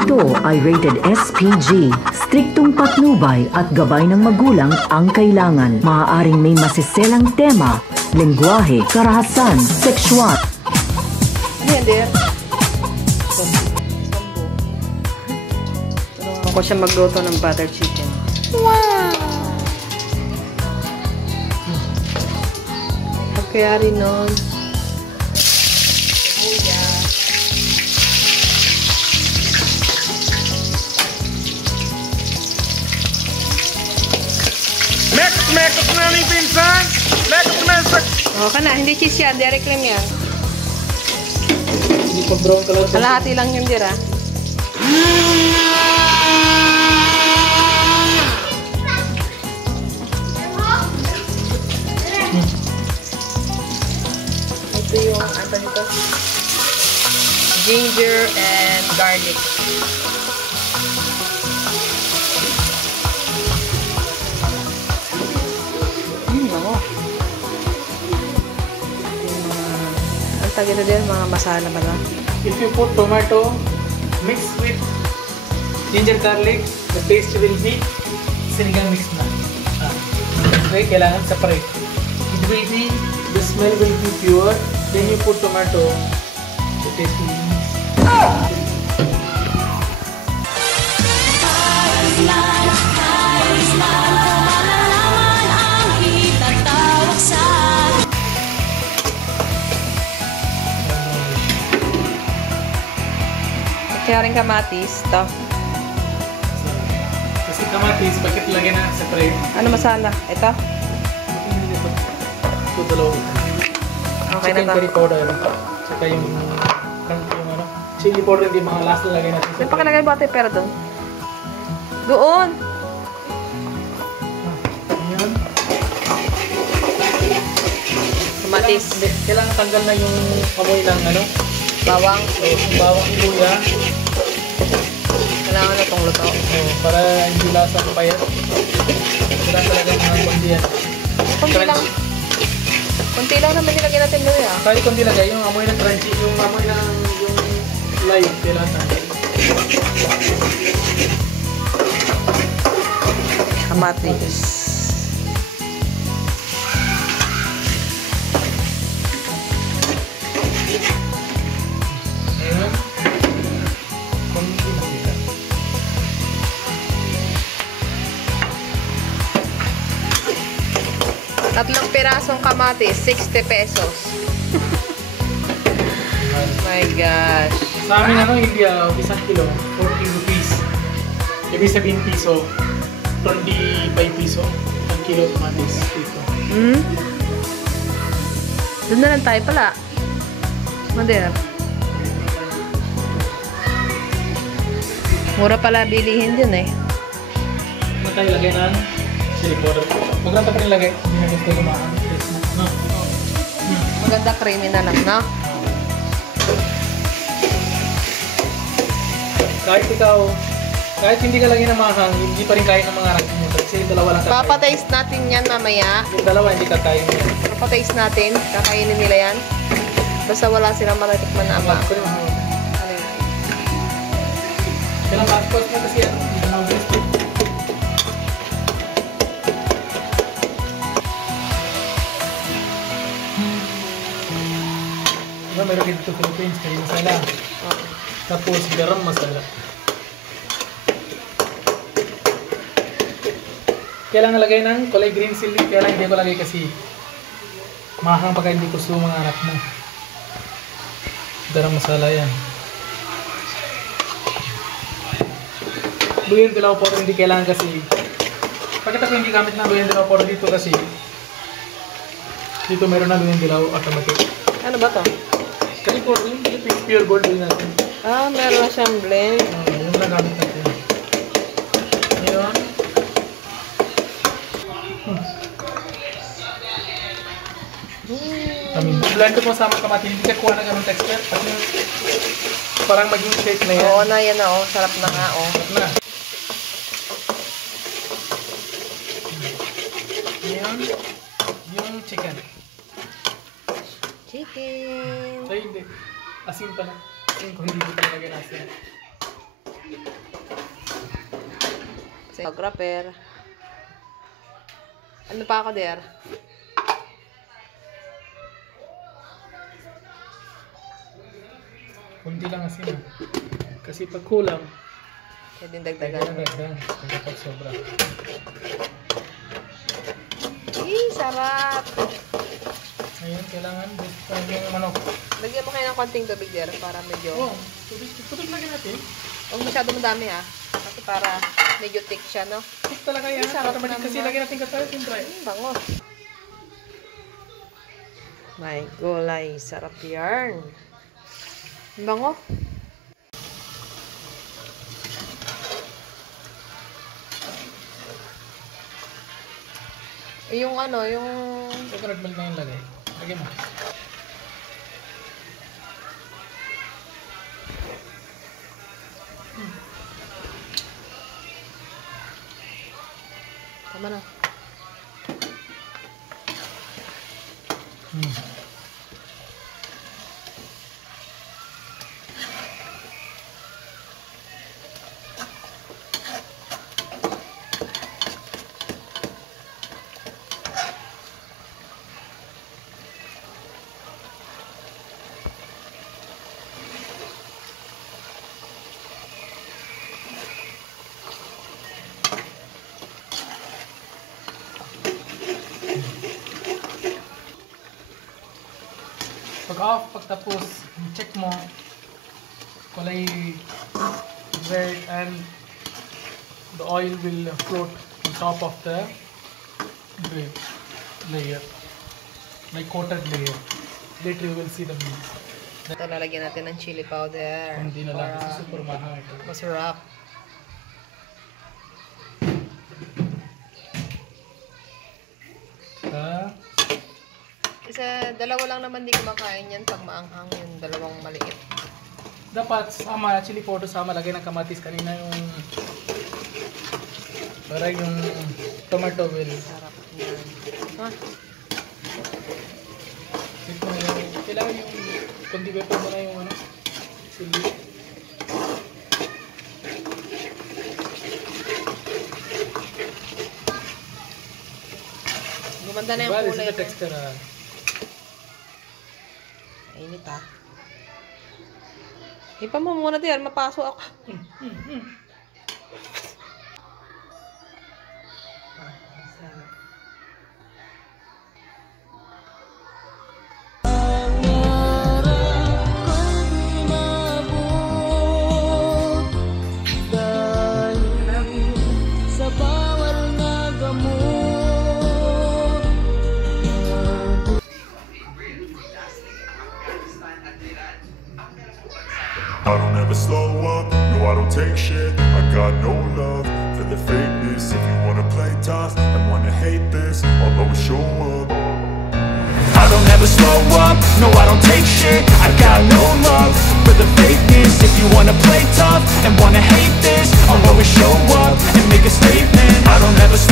ito ay rated SPG. Striktong patnubay at gabay ng magulang ang kailangan. Maaaring may masiselang tema, lengguwahe, karahasan, sexual. Ano yan, dear? Sambo. Tulungan ko siya magluto ng butter chicken. Wow! Kaya rin nun. Mekos na ni pinsan! Mekos na sa... O, kana. Hindi cheese yan. Dairy cream yan. Hindi pa brown color. Kalahati lang yun, dear, ha? Ito yung, ano nito? Ginger and garlic. Bango. Ang tagin na din, mga masala ba na? If you put tomato mixed with ginger garlic, the taste will be sinigang mix na. Okay, kailangan separate. It will be, the smell will be pure. Then you put tomato, the taste will be mixed. Kaya rin kamatis, to. Kasi kamatis, bakit lagyan na separate? Ano masala? Ito? Ito dalawa. Okay na Chicken to. curry powder. Saka yung ano, chili powder, yung mga last na lagyan natin. Ano pakilagay ba tayo pera doon? Doon! Ayan. Kamatis. Kailangan tanggal na yung amoy ng ano, Bawang. bawang luya. Kailangan na itong luto. Para hindi lasa ng payat. Kailangan talaga mga kundi yan. Kunti lang. Kunti lang naman nilagyan natin doon, ah. Kahit kundi lagay, yung amoy ng crunchy, yung amoy ng yung live, kailangan tanggal. Kamatis. Ayan. Kunti na kita. Tatlong pirasong kamatis, 60 pesos. My gosh. Sa amin ano, India, isang kilo, 40 rupees. Ibig sabihin piso, 25 piso ang kilo kamatis dito. Hmm? Doon na lang tayo pala. Mader. Mura pala bilihin dyan, eh. Ano tayo lagay ng chili powder? Huwag lang tayo nilagay. Hindi na gusto gumaan. No? Maganda creamy na lang, no? Kahit ikaw, kahit hindi ka lagay ng mahang, hindi pa rin kaya ng mga anak mo. Kasi dalawa lang kakain. Papataste natin yan mamaya. Yung dalawa hindi kakain yan. Papataste natin. Kakainin nila yan. Basta wala silang matatikman na ama. Ako rin mahawag. Ano yun? Kailang passport mo kasi yan. Hindi na mabilis. Diba meron dito sa Philippines, kaya masala. Oo. Tapos garam masala. Kailangan lagay ng kulay green chili. Kaya lang hindi ko lagay kasi mahang pagka hindi gusto mga anak mo. Garam masala yan. Luyan dilaw powder hindi kailangan kasi pagkat ako hindi gamit ng luyan dilaw powder dito kasi dito meron na luyan dilaw automatic. Ano ba to? Kasi powder yung Philippines pure gold din natin. Ah, meron na siyang blend. Yung na gamit natin. Ngayon. Blend ko po sa mga kamatis. Hindi ka kuha na ganun texture. Kasi parang maging shake na yan. Oo na, yan na, oh. Sarap na nga, oh. Sarap na. Ngayon, yung chicken. Chicken. So hindi. Asin pala. Asin kung hindi ko talaga na asin. Grapper. Ano pa ako der? Kunti lang asin. Kasi pag kulang, Pwede dagdagan. Kapag sobra. Sarap! Ngayon, kailangan yung manok. Lagyan mo kayo ng konting tubig der para medyo... Oh, tubig lagyan natin. Huwag masyado madami kasi para medyo thick siya, no? Thick talaga yan. Sarap Automatic kasi lagyan natin kasaya. Siyempre. Bango. My gulay. Sarap yarn. Bango. Yung ano, yung... Coconut milk na yung lagay. Lagyan mo. Tama na. Pagtapos, check mo kulay red and the oil will float on top of the grape layer, like coated layer. Later you will see the meat. Ito, lalagyan natin ng chili powder. Hindi na lang kasi super mahal ito. Masarap. Kasi dalawa lang naman di kumakain yan pag maanghang yung dalawang maliit. Dapat sama chili powder, sama lagay ng kamatis kanina yung para yung tomato will Sarap yan. Ha? ito yung kailangan yung kundi pepper mo na yung ano chili. Gumanda na yung This is kulay. the texture. Init Ipa mo muna din, mapasok ako. I don't ever slow up, no I don't take shit. I got no love for the fakeness. If you wanna play tough and wanna hate this, I'll always show up. I don't ever slow up, no I don't take shit. I got no love for the fakeness. If you wanna play tough and wanna hate this, I'll always show up and make a statement. I don't ever slow